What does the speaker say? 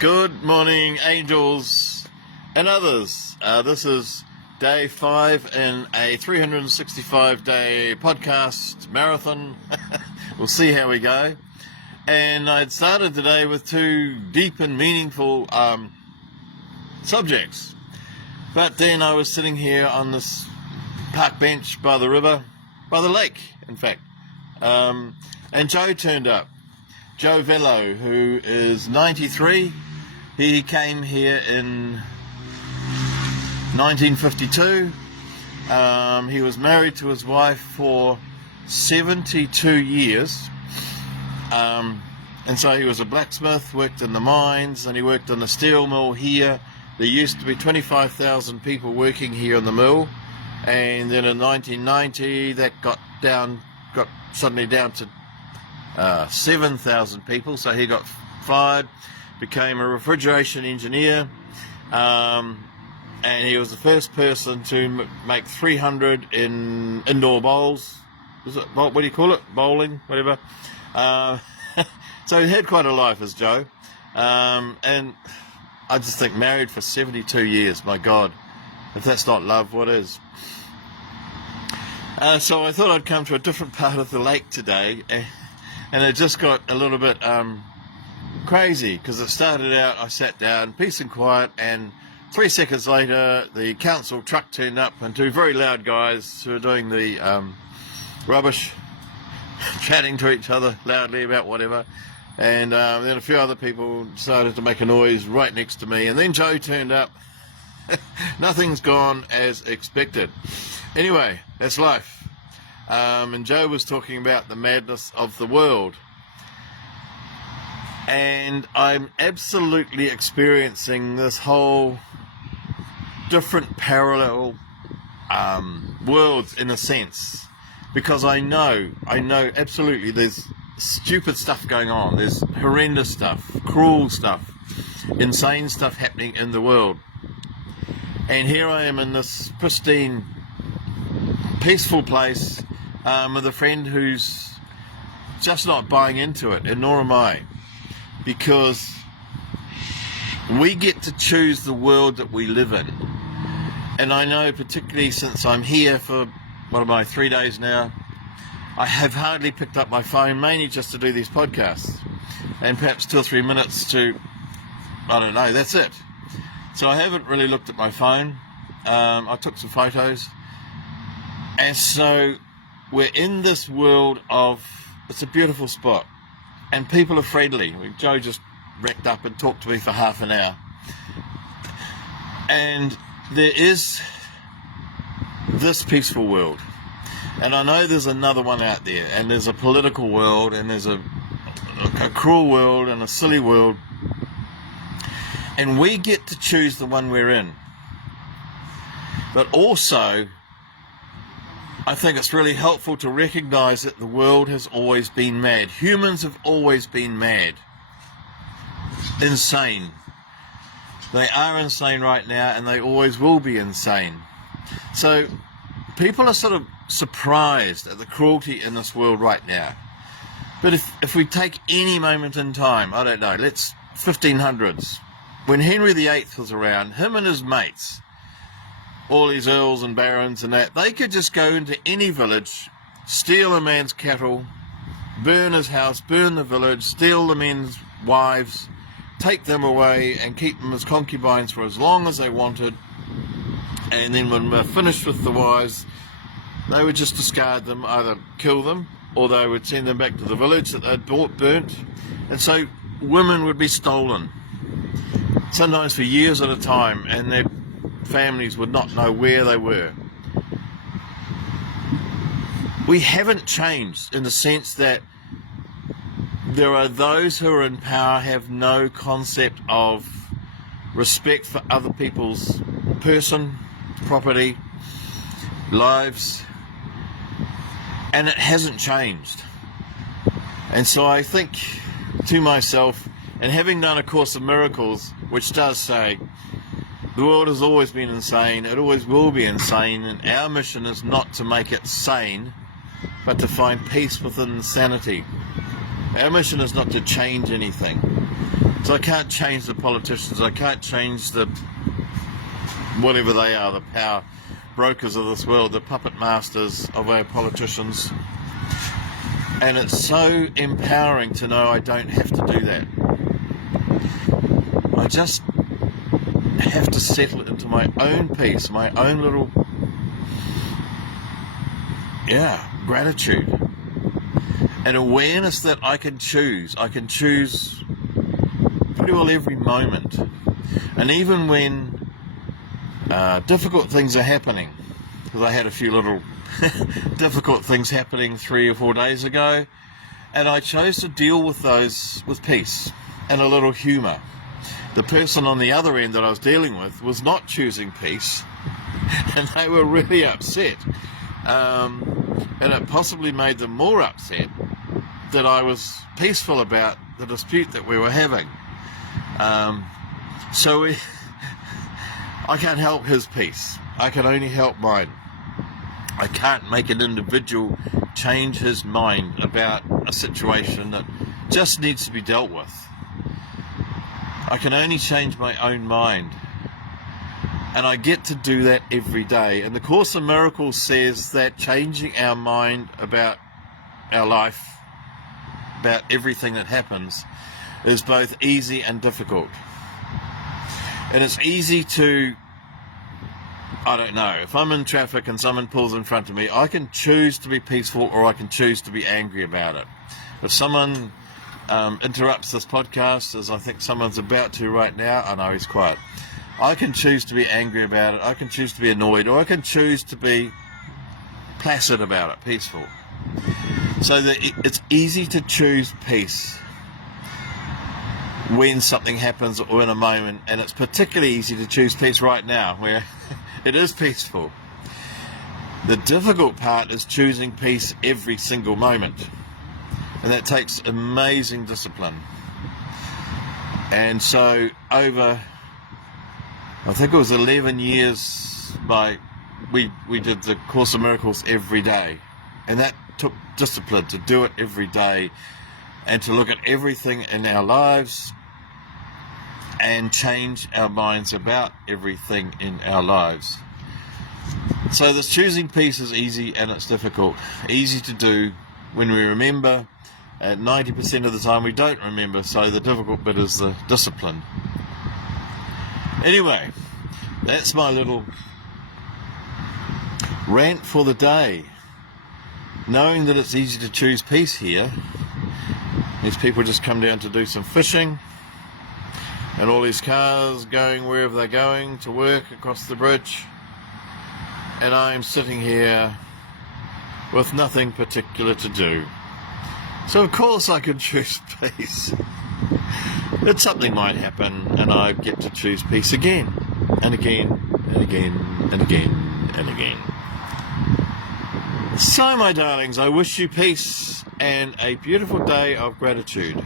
Good morning, angels and others. This is day 5 in a 365-day podcast marathon. We'll see how we go. And I'd started today with 2 deep and meaningful subjects. But then I was sitting here on this park bench by the river, by the lake, in fact. And Joe turned up. Joe Vello, who is 93. He came here in 1952. He was married to his wife for 72 years. And so he was a blacksmith, worked in the mines, and he worked in the steel mill here. There used to be 25,000 people working here in the mill. And then in 1990, that got suddenly down to 7,000 people. So he got fired, became a refrigeration engineer, and he was the first person to make 300 in indoor bowls. What do you call it? Bowling, whatever. So he had quite a life as Joe, and I just think married for 72 years. My God, if that's not love, what is? So I thought I'd come to a different part of the lake today, and it just got a little bit crazy, because it started out, I sat down, peace and quiet, and 3 seconds later the council truck turned up, and 2 very loud guys who were doing the rubbish, chatting to each other loudly about whatever, and then a few other people started to make a noise right next to me, and then Joe turned up. Nothing's gone as expected. Anyway, that's life. And Joe was talking about the madness of the world. And I'm absolutely experiencing this whole different parallel worlds in a sense, because I know absolutely there's stupid stuff going on, there's horrendous stuff, cruel stuff, insane stuff happening in the world. And here I am in this pristine, peaceful place with a friend who's just not buying into it, and nor am I. Because we get to choose the world that we live in. And I know, particularly since I'm here for, 3 days now, I have hardly picked up my phone, mainly just to do these podcasts. And perhaps 2 or 3 minutes to, that's it. So I haven't really looked at my phone. I took some photos. And so we're in this world of, it's a beautiful spot. And people are friendly. Joe just racked up and talked to me for half an hour. And there is this peaceful world. And I know there's another one out there. And there's a political world. And there's a cruel world and a silly world. And we get to choose the one we're in. But also, I think it's really helpful to recognize that the world has always been mad. Humans have always been mad. Insane. They are insane right now, and they always will be insane. So people are sort of surprised at the cruelty in this world right now. But if we take any moment in time, I don't know, let's 1500s, when Henry VIII was around, him and his mates, all these earls and barons and that, they could just go into any village, steal a man's cattle, burn his house, burn the village, steal the men's wives, take them away and keep them as concubines for as long as they wanted. And then when they're finished with the wives, they would just discard them, either kill them, or they would send them back to the village that they'd burnt. And so women would be stolen, sometimes for years at a time, and their families would not know where they were. We haven't changed in the sense that there are those who are in power have no concept of respect for other people's person, property, lives, and it hasn't changed. And so I think to myself, and having done A Course of Miracles, which does say the world has always been insane, it always will be insane, and our mission is not to make it sane, but to find peace within sanity. Our mission is not to change anything. So I can't change the politicians, I can't change the whatever they are, the power brokers of this world, the puppet masters of our politicians. And it's so empowering to know I don't have to do that. I just have to settle into my own peace, my own little, gratitude. An awareness that I can choose. I can choose pretty well every moment. And even when difficult things are happening, because I had a few little difficult things happening 3 or 4 days ago, and I chose to deal with those with peace and a little humour. The person on the other end that I was dealing with was not choosing peace, and they were really upset. And it possibly made them more upset that I was peaceful about the dispute that we were having. I can't help his peace. I can only help mine. I can't make an individual change his mind about a situation that just needs to be dealt with. I can only change my own mind. And I get to do that every day. And the Course in Miracles says that changing our mind about our life, about everything that happens, is both easy and difficult. And it's easy to, if I'm in traffic and someone pulls in front of me, I can choose to be peaceful or I can choose to be angry about it. If someone interrupts this podcast, as I think someone's about to right now, I know he's quiet, I can choose to be angry about it, I can choose to be annoyed, or I can choose to be placid about it, peaceful. So that it's easy to choose peace when something happens or in a moment, and it's particularly easy to choose peace right now, where it is peaceful. The difficult part is choosing peace every single moment, and that takes amazing discipline. And so over, I think it was 11 years, we did the Course in Miracles every day, and that took discipline to do it every day and to look at everything in our lives and change our minds about everything in our lives. So this choosing peace is easy and it's difficult. Easy to do when we remember. At 90% of the time we don't remember, so the difficult bit is the discipline. Anyway, that's my little rant for the day. Knowing that it's easy to choose peace here, these people just come down to do some fishing, and all these cars going wherever they're going to work across the bridge, and I'm sitting here with nothing particular to do. So of course I can choose peace. But something might happen and I get to choose peace again and again and again and again and again. So my darlings, I wish you peace and a beautiful day of gratitude.